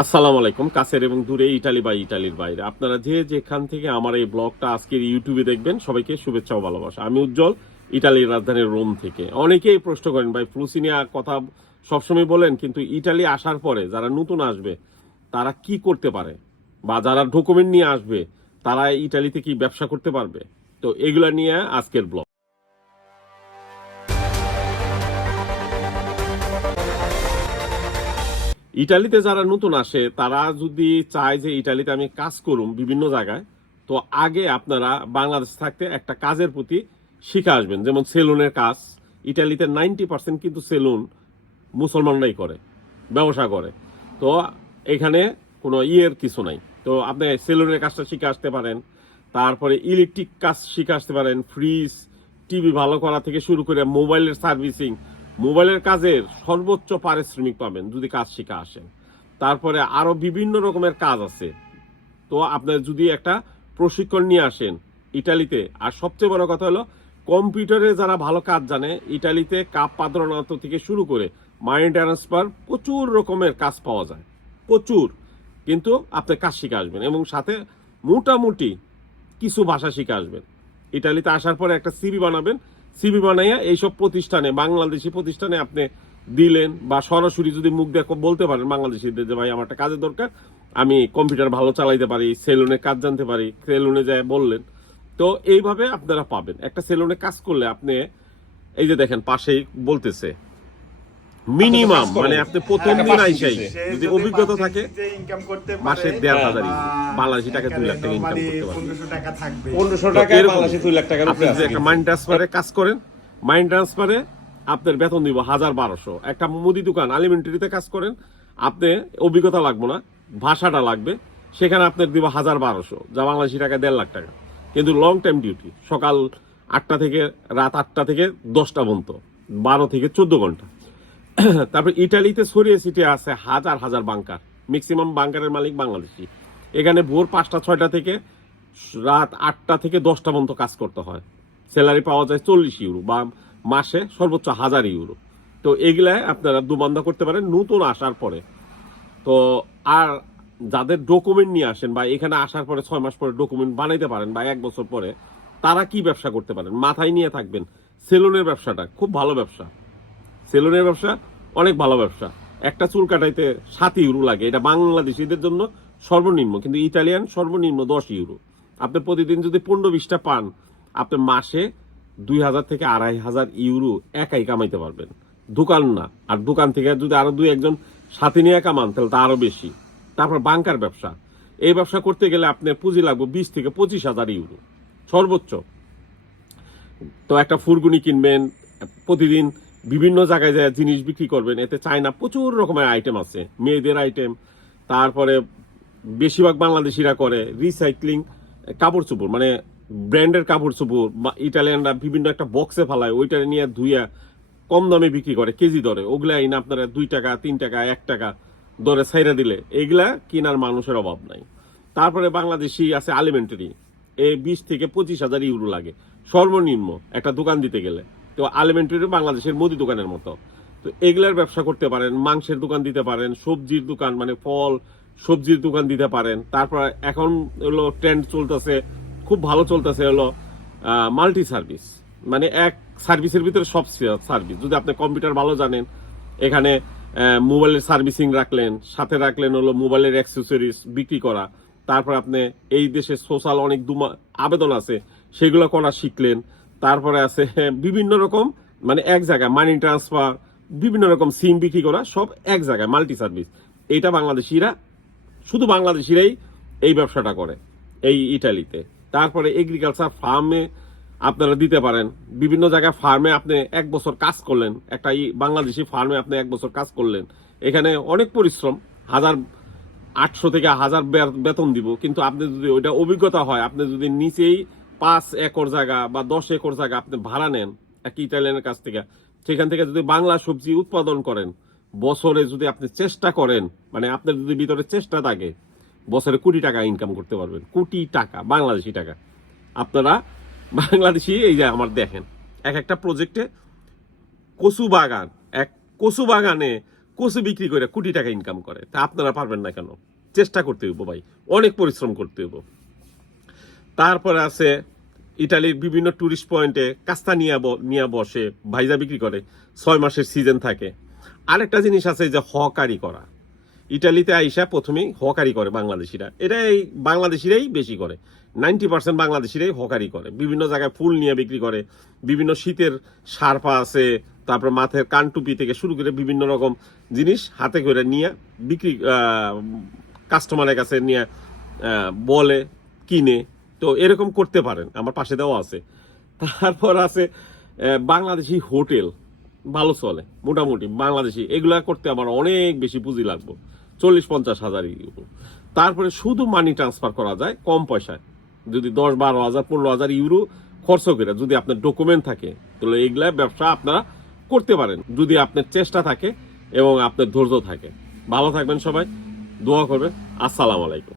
আসসালামু আলাইকুম, কাছের এবং দূরে ইটালি বা ইটালির বাইরে। আপনারা যে যেখান থেকে আমার এই ব্লগটা আজকের ইউটিউবে দেখবেন, সবাইকে শুভেচ্ছা ও ভালোবাসা। আমি উজ্জ্বল, ইটালির রাজধানী রোম থেকে। অনেকেই প্রশ্ন করেন, ভাই ফ্লুসিনিয়া কথা সবসময় বলেন, কিন্তু ইটালি আসার পরে যারা নতুন আসবে, তারা কি করতে পারে? বা যারা ডকুমেন্ট নিয়ে আসবে, তারা ইটালিতে কি ব্যবসা করতে পারবে? তো এগুলা নিয়ে আজকের ব্লগ। ইটালিতে যারা নতুন আসে, তারা যদি চায় যে ইটালিতে আমি কাজ করুম বিভিন্ন জায়গায়, তো আগে আপনারা বাংলাদেশ থাকতে একটা কাজের প্রতি শিখে আসবেন। যেমন সেলুনের কাজ, ইটালিতে নাইনটি পার্সেন্ট কিন্তু সেলুন মুসলমানরাই করে, ব্যবসা করে। তো এখানে কোনো ইয়ের কিছু নাই। তো আপনি সেলুনের কাজটা শিখে আসতে পারেন, তারপরে ইলেকট্রিক কাজ শিখে আসতে পারেন, ফ্রিজ, টিভি ভালো করা থেকে শুরু করে মোবাইলের সার্ভিসিং মোবাইলের কাজের সর্বোচ্চ পারিশ্রমিক পাবেন যদি কাজ শিখে আসেন। তারপরে আরও বিভিন্ন রকমের কাজ আছে। তো আপনার যদি একটা প্রশিক্ষণ নিয়ে আসেন ইটালিতে, আর সবচেয়ে বড় কথা হলো, কম্পিউটারে যারা ভালো কাজ জানে, ইটালিতে কাপ পাত্রনাত থেকে শুরু করে মাইন্ড ট্রান্সফার প্রচুর রকমের কাজ পাওয়া যায়। প্রচুর। কিন্তু আপনি কাজ শিখে আসবেন এবং সাথে মোটামুটি কিছু ভাষা শিখে আসবেন। ইটালিতে আসার পরে একটা সিবি বানাবেন সিবি বানাইয়া এইসব প্রতিষ্ঠানে, বাংলাদেশি প্রতিষ্ঠানে আপনি দিলেন বা সরাসরি যদি মুখ দেখো বলতে পারেন বাংলাদেশিদের যে, ভাই, আমার একটা কাজের দরকার, আমি কম্পিউটার ভালো চালাইতে পারি, সেলুনে কাজ জানতে পারি, সেলুনে যায় বললেন। তো এইভাবে আপনারা পাবেন। একটা সেলুনে কাজ করলে আপনি, এই যে দেখেন, পাশেই বলতেছে মিনিমাম মানে আপনি প্রথম দিন আইসাই। যদি অভিজ্ঞতা থাকে মাসে দেড় হাজারই বাংলাদেশি টাকা দুই লাখ টাকা ইনকাম করতে পারবেন পনেরোশো টাকা থাকবে। পনেরোশো টাকা এরকম। দুই লাখ টাকার আপনি যদি একটা মাইন্ড ট্রান্সফারে কাজ করেন মাইন্ড ট্রান্সফারে আপনার বেতন দিব হাজার বারোশো। একটা মুদি দোকান আলিমেন্টারিতে কাজ করেন আপনি অভিজ্ঞতা লাগবে না ভাষাটা লাগবে। সেখানে আপনার দিব হাজার বারোশো যা বাংলাদেশি টাকা দেড় লাখ টাকা। কিন্তু লং টাইম ডিউটি সকাল আটটা থেকে রাত আটটা থেকে দশটা পর্যন্ত বারো থেকে চোদ্দ ঘণ্টা। তারপর ইটালিতে ছড়িয়ে ছিটিয়ে আছে হাজার হাজার বাংকার। ম্যাক্সিমাম বাংকারের মালিক বাংলাদেশি। এখানে ভোর পাঁচটা, ছয়টা থেকে রাত আটটা থেকে দশটা পর্যন্ত কাজ করতে হয়। স্যালারি পাওয়া যায় চল্লিশ ইউরো বা মাসে সর্বোচ্চ হাজার ইউরো তো এগুলায় আপনারা দুবন্ধা করতে পারেন নতুন আসার পরে। তো আর যাদের ডকুমেন্ট নিয়ে আসেন বা এখানে আসার পরে ছয় মাস পরে ডকুমেন্ট বানাইতে পারেন বা এক বছর পরে, তারা কি ব্যবসা করতে পারেন? মাথায় নিয়ে থাকবেন। সেলুনের ব্যবসাটা, খুব ভালো ব্যবসা। সেলুনের ব্যবসা, অনেক ভালো ব্যবসা। একটা চুল কাটাইতে সাত ইউরো লাগে। এটা বাংলাদেশিদের জন্য সর্বনিম্ন, কিন্তু ইতালিয়ান সর্বনিম্ন দশ ইউরো আপনি প্রতিদিন যদি পনেরো বিশটা পান, আপনি মাসে দুই হাজার থেকে আড়াই হাজার ইউরো একাই কামাইতে পারবেন। দোকান না। আর দোকান থেকে যদি আরও দুই একজন সাথে নিয়ে কামান, তাহলে তা আরও বেশি। তারপর বাংকার ব্যবসা। এই ব্যবসা করতে গেলে আপনার পুঁজি লাগবে বিশ থেকে পঁচিশ হাজার ইউরো সর্বোচ্চ। তো একটা ফুরগুনি কিনবেন, প্রতিদিন বিভিন্ন জায়গায় যায় জিনিস বিক্রি করবেন, এতে চায়না প্রচুর রকমের আইটেম আছে। মেয়েদের আইটেম তারপরে বেশিরভাগ বাংলাদেশিরা করে রিসাইক্লিং কাপড় চোপড় মানে ব্র্যান্ডের কাপড় চোপড়, বা ইটালিয়ানরা বিভিন্ন একটা বক্সে ফালায় ওইটা নিয়ে ধুইয়া কম দামে বিক্রি করে, কেজি দরে। ওগুলা আইন আপনারা দুই টাকা, তিন টাকা, এক টাকা দরে ছাইরা দিলে, এইগুলা কেনার মানুষের অভাব নাই। তারপরে বাংলাদেশি আছে আলিমেন্টারি এ বিশ থেকে পঁচিশ হাজার ইউরো লাগে। সর্বনিম্ন একটা দোকান দিতে গেলে। তো আলিমেন্টারি বাংলাদেশের মুদি দোকানের মতো। তো এগুলার ব্যবসা করতে পারেন, মাংসের দোকান দিতে পারেন, সবজির দোকান মানে ফল, সবজির দোকান দিতে পারেন। তারপর এখন হলো ট্রেন্ড চলতেছে, খুব ভালো চলতেছে হলো মাল্টি সার্ভিস মানে এক সার্ভিসের ভিতরে সব সার্ভিস যদি আপনি কম্পিউটার ভালো জানেন, এখানে মোবাইলের সার্ভিসিং রাখলেন, সাথে রাখলেন হলো মোবাইলের অ্যাক্সেসরিজ বিক্রি করা। তারপর আপনি এই দেশে সোশ্যাল অনেক দুমা আবেদন আছে, সেগুলো করা শিখলেন। তারপরে আছে বিভিন্ন রকম মানে এক জায়গায় মানি ট্রান্সফার বিভিন্ন রকম সিম বিক্রি করা, সব এক জায়গায় মাল্টি সার্ভিস এইটা বাংলাদেশিরা, শুধু বাংলাদেশিরাই এই ব্যবসাটা করে, এই ইটালিতে তারপরে এগ্রিকালচার ফার্মে আপনারা দিতে পারেন। বিভিন্ন জায়গায় ফার্মে আপনি এক বছর কাজ করলেন, একটা বাংলাদেশি ফার্মে আপনি এক বছর কাজ করলেন। এখানে অনেক পরিশ্রম, হাজার আটশো থেকে হাজার বেতন দিব, কিন্তু আপনি যদি ওইটা অভিজ্ঞতা হয়, আপনি যদি নিচেই পাঁচ একর জায়গা বা দশ একর জায়গা আপনি ভাড়া নেন এক ইটালিয়ানের কাছ থেকে। সেখান থেকে যদি বাংলা সবজি উৎপাদন করেন, বছরে যদি আপনি চেষ্টা করেন মানে আপনার যদি ভিতরে চেষ্টা থাকে, বছরে কোটি টাকা ইনকাম করতে পারবেন। কোটি টাকা, বাংলাদেশি টাকা। আপনারা বাংলাদেশি, এই যে আমার দেখেন, এক একটা প্রজেক্টে কচু বাগান, এক কচু বাগানে কোচে বিক্রি করে কোটি টাকা ইনকাম করে। তা আপনারা পারবেন না কেন? চেষ্টা করতে হইব ভাই। অনেক পরিশ্রম করতে হইব। তারপরে আছে ইটালির বিভিন্ন টুরিস্ট পয়েন্টে কাস্তা নিয়ে বসে, ভাইজা বিক্রি করে, ছয় মাসের সিজন থাকে। আরেকটা জিনিস আছে যে হকারি করা। ইটালিতে আইসা প্রথমেই হকারি করে বাংলাদেশিরা। এটা এই বাংলাদেশিরাই বেশি করে। নাইনটি পার্সেন্ট বাংলাদেশিরাই হকারি করে। বিভিন্ন জায়গায় ফুল নিয়ে বিক্রি করে। বিভিন্ন শীতের সারপা আছে, তারপর মাথার কানটুপি থেকে শুরু করে বিভিন্ন রকম জিনিস হাতে করে নিয়ে বিক্রি কাস্টমারের কাছে নিয়ে বলে, কিনে। তো এরকম করতে পারেন, আমার পাশে দেওয়া আছে। তারপর আছে বাংলাদেশি হোটেল, ভালো চলে, মোটামুটি বাংলাদেশি। এগুলা করতে আমার অনেক বেশি পুঁজি লাগবে, চল্লিশ পঞ্চাশ হাজারই তারপরে শুধু মানি ট্রান্সফার করা যায় কম পয়সায়। যদি দশ, বারো হাজার, পনেরো হাজার ইউরো খরচ করে, যদি আপনার ডকুমেন্ট থাকে, তাহলে এগুলা ব্যবসা আপনারা করতে পারেন। যদি আপনার চেষ্টা থাকে এবং আপনার ধৈর্য থাকে। ভালো থাকবেন সবাই, দোয়া করবেন। আসসালামু আলাইকুম।